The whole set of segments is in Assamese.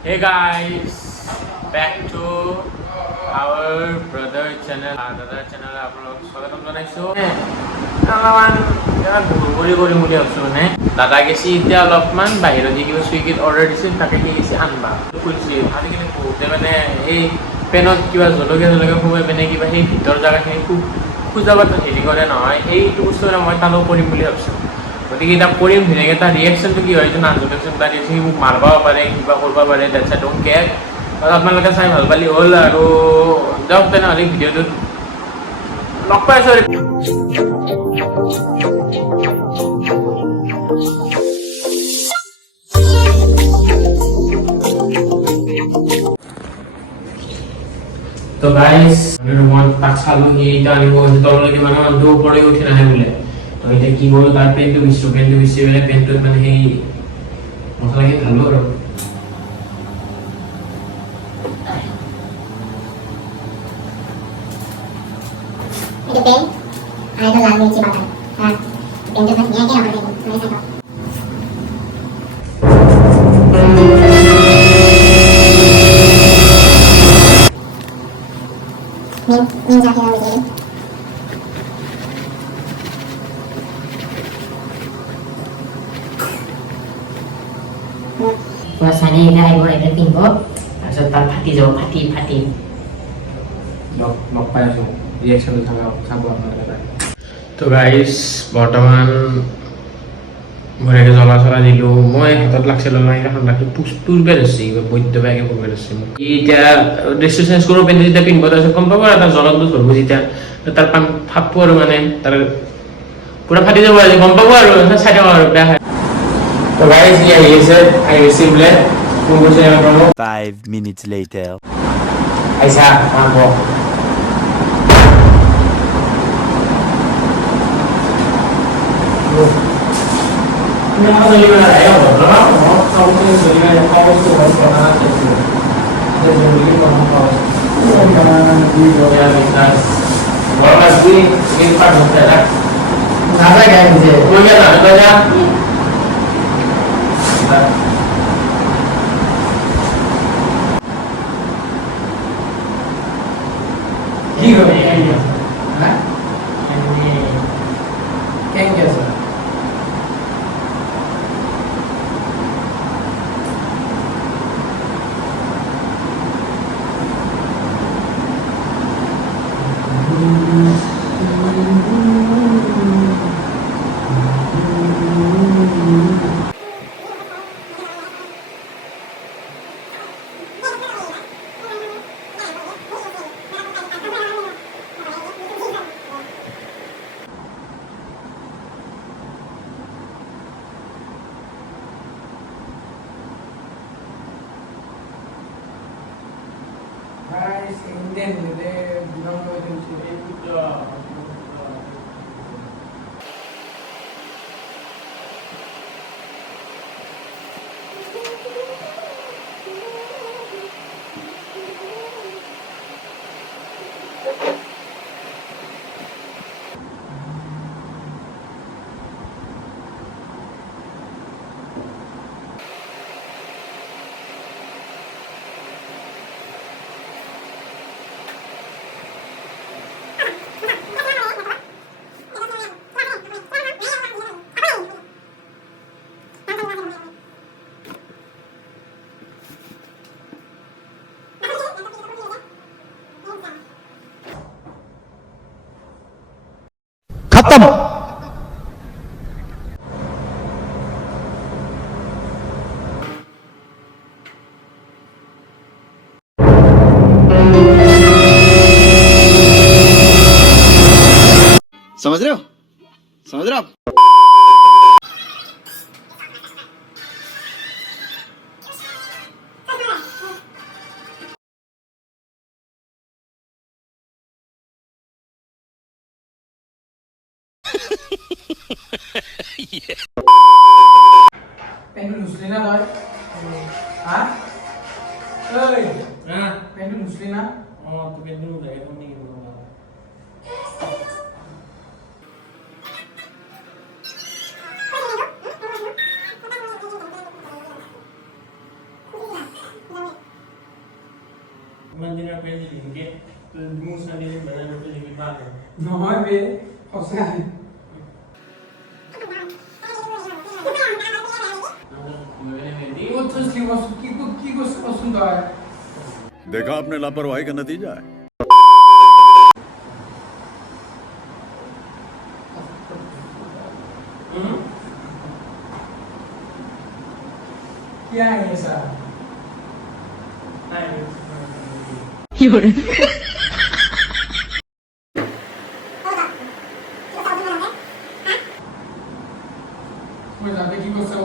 Hey guys, back to our brother channel. Brother channel আপোনালোক স্বাগতম জনাইছো। অলপমান ঘূৰি বুলি ভাবিছোঁ মানে দাদা গেছি এতিয়া অলপমান বাহিৰত দি কিবা চুইগিত অৰ্ডাৰ দিছিল তাকে সি গেছি আনবা খুলিছে। আজিকালি বহুতে মানে এই পেনত কিবা জলকীয়া সোমাই পিনে কিবা সেই ভিতৰ জেগাখিনি খোজাবাত হেৰি কৰে নহয়, সেইটো বস্তু মই তালৈ কৰিম বুলি ভাবিছোঁ। গতিকে এতিয়া কৰিম ধুনীয়াকৈ তাৰ ৰিয়েকশ্যনটো কি হয় এইটো নাজানো। তাৰ সি মোক মাৰিবও পাৰে কিবা কৰিব পাৰে, ডেটছ আই ডোণ্ট কেয়াৰ। আৰু আপোনালোকে চাই ভাল পালি হ'ল আৰু যাওক তেনেহ'লে ভিডিঅ'টোত লগ পাই আছোঁ। তো গাইজ ৰুমত তাক চালোঁ, সি এতিয়া আনিব তললৈকে মানুহটো ওপৰলৈ উঠি নাহে বোলে। তো এতিয়া কি হ'ল, তাৰ পেণ্টটো বিচি পেলাই পেণ্টটোত মানে সেই মছলাখিনি ঢালোঁ আৰু itu pen, itu lalu minci makan. Nah, pen itu kan dia kira apa itu? Saya tahu. Ninja kira apa itu? Puasanya itu ayo itu tinggal, asal tak pati jauh pati. লগ পাই আছোঁ ৰিয়েকশ্যনটো চাব আপোনালোকে। তো গাইজ বৰ্তমান ভৰিয়াকৈ জ্বলা দিলোঁ। মই হাতত লাগছিল সেইখন ৰাখি তুৰবে ধৰিছে, বৈদ্য বেয়াকৈ পৰবে ধৰিছে মোক। এতিয়া ড্ৰেছটো চেঞ্জ কৰোঁ, পেণ্টটো যেতিয়া পিন্ধিব তাৰপিছত গম পাব আৰু তাৰ জ্বলাটো ধৰিব যেতিয়া তাৰ ফাপব আৰু মানে তাৰ পূৰা ফাটি যাব আজি গম পাব আৰু চাই থাকক আৰু বেয়া হয়। তো গাইজ ই আহি গৈছে বোলে ফোন কৰিছে 5 minutes later. আহিছা মাংস Guys, Indian they belong to खत्म। समझ रहे हो? समझ रहे हो आप? Pengen Muslina boy? Hah? Oi, pengen Muslina? Oh, tu kan dulu dah, yang ni dulu. ইমান দিনৰ ফ্ৰেণ্ড যদি এনেকৈ মোৰ চালি বেলেগ যদি ভাল নহয় বে সঁচাই वो तो इसलिए वो की को सुनता है देखा आपने लापरवाही का नतीजा है क्या है ये सर मैं जाते की को से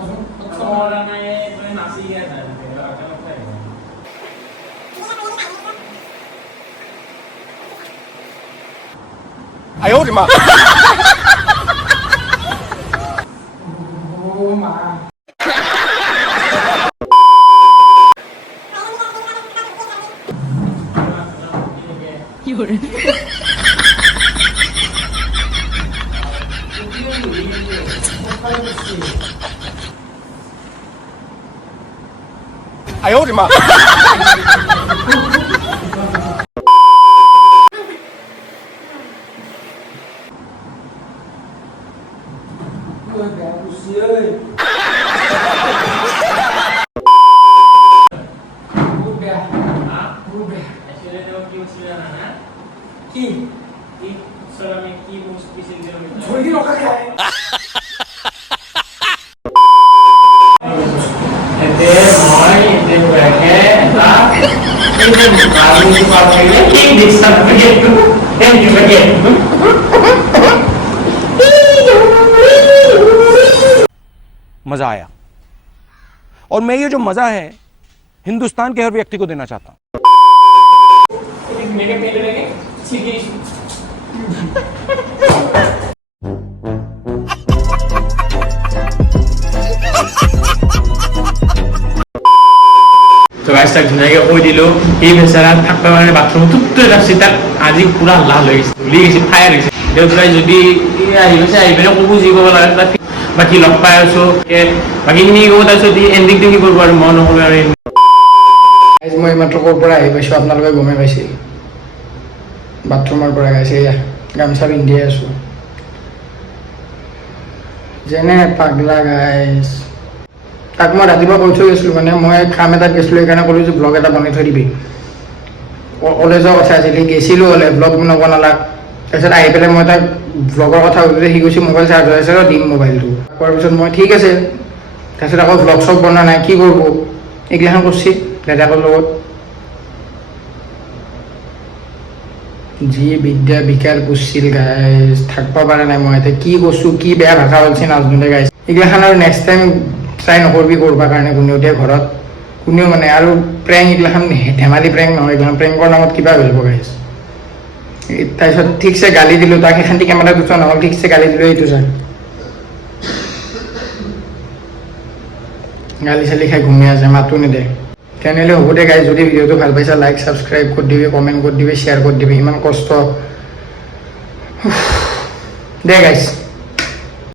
अच्छा वाला ना ये तो नासी गया था अचानक से आयो रे माँ ओ मां आयो रे माँ Ôi bé Lucy ơi Bút bè Bút bè Actually dia okey usia anak. Ki Ki selama ki mus spesial dia. छोड़ी रोका क्या है Ete moi ete berke tak. Ini baru dipakai lagi di sana begitu. Yang juga begitu. मज़ा आया और मैं ये जो मज़ा है हिंदुस्तान के हर व्यक्ति को देना चाहता हूँ Ini mereka pede lagi. Sini. তো গাইছ তাক ধুনীয়াকৈ কৈ দিলোঁ এই বেচাৰা থাকিব কাৰণে বাথৰুম টুকটো যাচ্ছে তাক আজি পুৰা লাল হৈ গৈছে ধুলি গৈছে ফায়াৰ হৈছে দেউতাই যদি আহি গৈছে আহি পিনে ক'ব যি ক'ব লাগে তাক বাকী লগ পাই আছোঁ বাকীখিনি ক'ব তাৰপিছত এণ্ডিংটো কি কৰিব আৰু মই নকৰোঁ আৰু আজি মই মাত্ৰ ক'ৰ পৰা আহি পাইছোঁ আপোনালোকে গমেই পাইছিল বাথৰুমৰ পৰা গাইছে এয়া গামোচা পিন্ধিয়ে আছোঁ যেনে পাগলা গাইছ তাক মই ৰাতিপুৱা কৈ থৈ গৈছিলোঁ মানে মই কাম এটাত গৈছিলোঁ সেইকাৰণে ক'লোঁ যে ব্লগ এটা বনাই থৈ দিবি কলেজৰ কথা আছিল সি গৈছিলোঁ হ'লে ব্লগ বনাব নালাগ তাৰপিছত আহি পেলাই মই তাক ব্লগৰ কথা সুধিলে সি কৈছে মোবাইল চাৰ্জ হৈ আছে ৰ দিম মোবাইলটো কোৱাৰ পিছত মই ঠিক আছে তাৰপিছত আকৌ ব্লগ চগ বনোৱা নাই কি কৰিব এইগিলাখন কৰিছে দাদাকৰ লগত যি বিদ্যা বিকাৰ কৰিছিল গাইছ থাকিব পৰা নাই মই এতিয়া কি কৈছোঁ কি বেয়া ভাষা ওলাইছে নাজনোতে গাইছ এইগিলাখন আৰু নেক্সট টাইম ট্ৰাই নকৰিবি কৰিবৰ কাৰণে কোনেও এতিয়া ঘৰত কোনেও মানে আৰু প্ৰেংক এইগিলাখন ধেমালি প্ৰেংক নহয় এইগিলাখন প্ৰেংকৰ নামত কিবা হৈ যাব গাইছ তাৰপিছত ঠিকছে গালি দিলোঁ তাক সেইখান কেমেৰা দুটা নহ'ল ঠিকছে গালি দিলোঁ এইটো চাই গালি চালি খাই ঘুমি আছে মাতো নিদে তেনেহ'লে হ'ব দে গাইছ যদি ভিডিঅ'টো ভাল পাইছা লাইক ছাবস্ক্ৰাইব কৰি দিবি কমেণ্ট কৰি দিবি শ্বেয়াৰ কৰি দিবি ইমান কষ্ট দে গাইছ